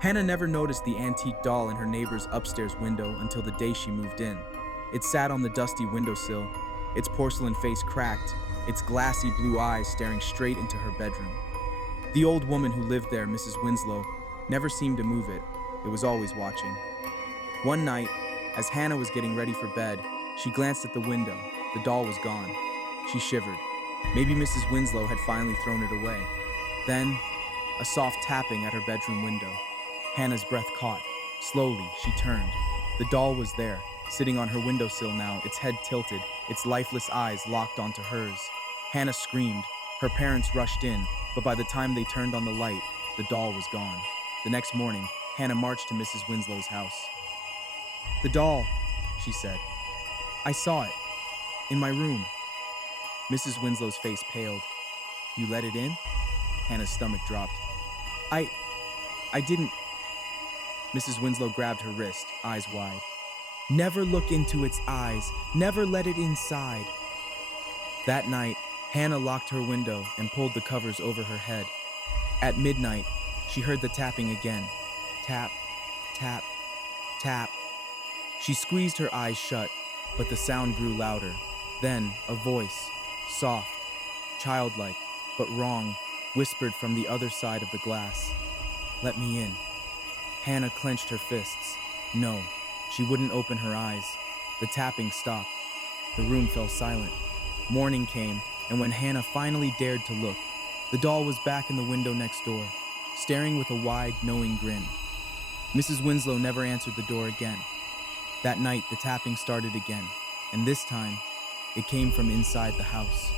Hannah never noticed the antique doll in her neighbor's upstairs window until the day she moved in. It sat on the dusty windowsill, its porcelain face cracked, its glassy blue eyes staring straight into her bedroom. The old woman who lived there, Mrs. Winslow, never seemed to move it. It was always watching. One night, as Hannah was getting ready for bed, she glanced at the window. The doll was gone. She shivered. Maybe Mrs. Winslow had finally thrown it away. Then, a soft tapping at her bedroom window. Hannah's breath caught. Slowly, she turned. The doll was there, sitting on her windowsill now, its head tilted, its lifeless eyes locked onto hers. Hannah screamed. Her parents rushed in, but by the time they turned on the light, the doll was gone. The next morning, Hannah marched to Mrs. Winslow's house. "The doll," she said. "I saw it. In my room." Mrs. Winslow's face paled. "You let it in?" Hannah's stomach dropped. I didn't." Mrs. Winslow grabbed her wrist, eyes wide. "Never look into its eyes. Never let it inside." That night, Hannah locked her window and pulled the covers over her head. At midnight, she heard the tapping again. Tap, tap, tap. She squeezed her eyes shut, but the sound grew louder. Then, a voice, soft, childlike, but wrong, whispered from the other side of the glass. "Let me in." Hannah clenched her fists. No, she wouldn't open her eyes. The tapping stopped. The room fell silent. Morning came, and when Hannah finally dared to look, the doll was back in the window next door, staring with a wide, knowing grin. Mrs. Winslow never answered the door again. That night, the tapping started again, and this time, it came from inside the house.